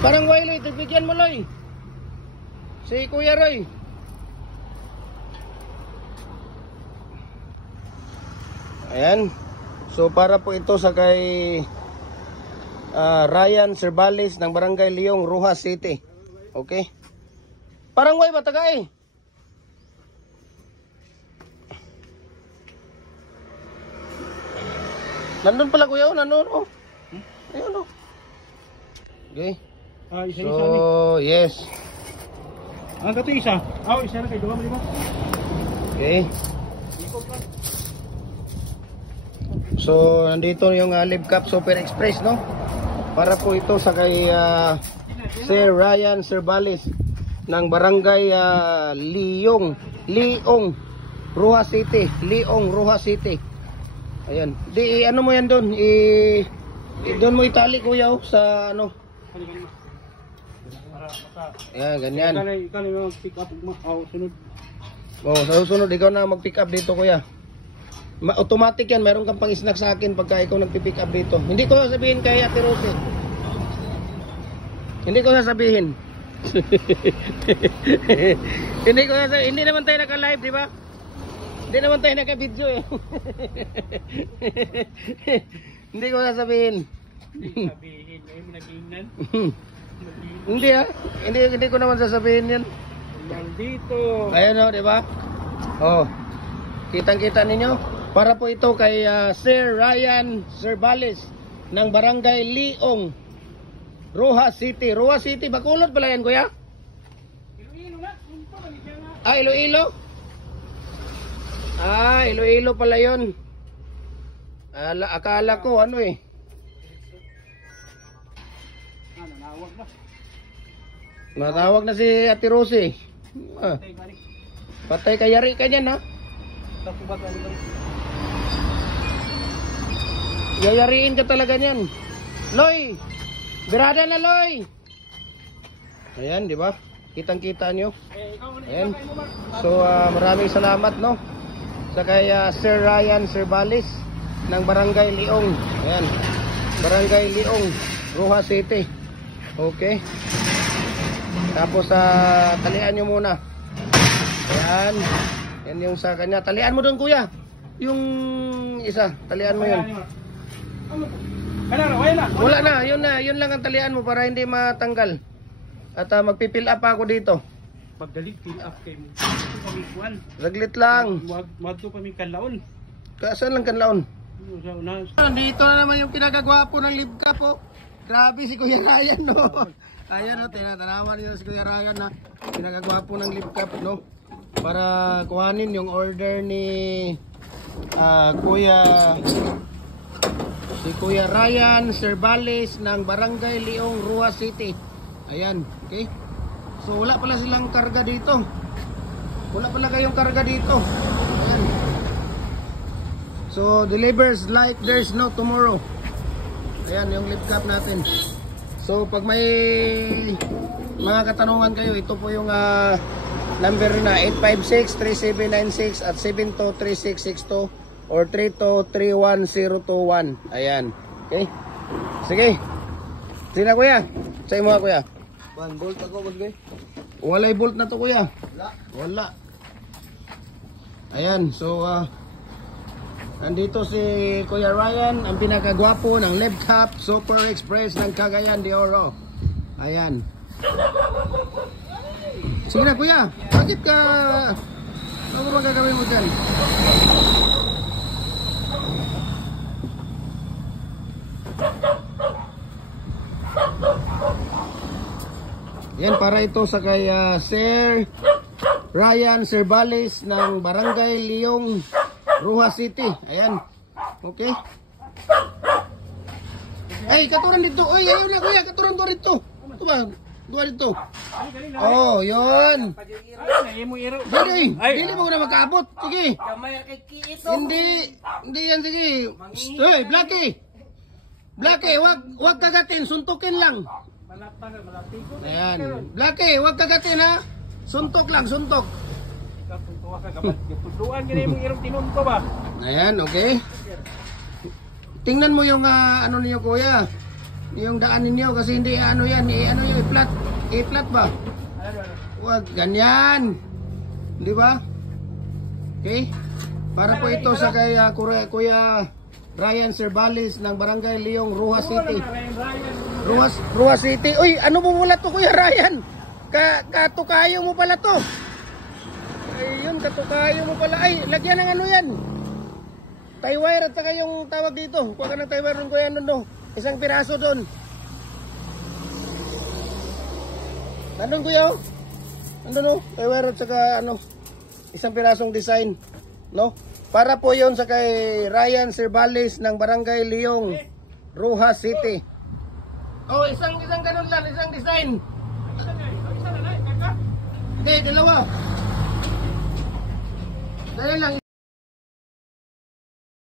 Parang Wiley, bigyan mo Loy. Si Kuya Roy. Ayan. So para po ito sa kay Ryan Cerbales ng Barangay Leong, Rojas City. Okay. Parang way ba taga eh? Nandun pala kuya, nandun oh. Ayun oh. Okay. So, yes. Ang kato isa. Isa na kayo, di ba? Okay. So, nandito yung Live Cup Super Express, no? Para po ito sa kay Sir Ryan Cerbales ng Barangay Leong, Rojas City. Leong, Rojas City. Ayan. Di, ano mo yan doon? Doon mo itali, kuya, oh, sa ano? Ayan, ganyan. Ikaw na mag-pick up. Sunod. Sa susunod, ikaw na mag-pick up dito, kuya. Automatic yan, meron kang pang-snack sa akin pagka ikaw nagpipick up dito. Hindi ko sasabihin kay Ate Rosie. Hindi ko sasabihin. Hindi naman tayo naka-live, di ba? Hindi naman tayo naka-video eh. Hindi ko sasabihin. Sabihin, ay mo nagingnan. Hindi ha. Hindi ko naman sasabihin yan. Maldito. Ayan o, di ba? Oh. Kitang-kita ninyo? Para po ito kay Sir Ryan Cerbales ng Barangay Leong, Rojas City. Rojas City, Bacolod pala yan, kuya? Iloilo na. Iloilo? Iloilo pala yun. Akala ko ano eh. Nanawag na. Natawag na si Ate Rosie. Patay kayari ka niyan ha. Yayariin ka talaga niyan. Loy! Birada na Loy! Ayan, di ba? Kitang-kita nyo. Ayan. So, maraming salamat, no? Sa kay Sir Ryan Cerbales ng Barangay Leong. Ayan. Barangay Leong, Rojas City. Okay. Tapos, talian nyo muna. Ayan. Yan yung sa kanya. Talian mo doon, kuya. Yung isa. Talian mo yun. Wala na. Yun lang ang talian mo para hindi matanggal. At magpipill up ako dito. Pagdalig fill up kay mo. Saglit lang. Madto pa mi kanlaon. Saan lang kanlaon? Dito na naman yung pinagagwapo ng Live Cup po. Grabe si Kuya Ryan, no? Ayan, no? Tinatanawan nyo si Kuya Ryan, na pinagagwapo ng Live Cup, no? Para kuhanin yung order ni Kuya Ryan Cerbales ng Barangay Leong, Rojas City. Ayan, okay? So wala pala silang karga dito. Wala pala kayong karga dito. Ayan. So delivers like there's no tomorrow. Ayan yung Live Cup natin. So pag may mga katanungan kayo, ito po yung number na 856-3796 at 723662 or 3231021. Ayan. Okay? Sige. Sige na, kuya. Sa'yo mo, kuya. 1 bolt ako, bagay. Walay bolt na to, kuya. Wala. Ayan. So, nandito si Kuya Ryan, ang pinakagwapo ng Live Cup Super Express ng Cagayan de Oro. Ayan. Sige na, kuya. Bakit ka... Ano ba gagawin mo dyan? Yan, para ito sa kay Sir Ryan Cerbales ng Barangay Leong, Rojas City. Ayan. Okay. Ay, katuran dito. Ay, ayun na, kuya. Katuran to rito. Ito ba? Dua dito. Oh, yun. Dili, dili mo na magkaabot. Sige. Hindi yan, sige. Hey, Blackie, wag kagatin, suntukin lang. Ayan. Blackie, wag kagatin ha. Suntok lang, suntok. Ayan, okay. Tingnan mo yung ano niyo, kuya. yung daan ninyo kasi hindi ano yan, ano yung i-flat ba? Wag ganyan. Di ba? Okay? Para po ito sa kay Kuya Ryan Cervales ng Barangay Leong, Rojas City. Rojas City. Uy, ano mo mula to Kuya Ryan? Katukayo mo pala to. Ayun, katukayo mo pala. Ay, lagyan ng ano yan. Tie wire at saka yung tawag dito. Kuha ka ng tie wire nun Kuya Nondo. Isang piraso doon. Nandun Kuya? Nandun o. Tie wire at saka ano. Isang pirasong design. No? Para po yon sa kay Ryan Cervales ng Barangay Leong, Rojas City. Oh, isang ganun lang, isang design. Hindi, dalawa. Dahil lang,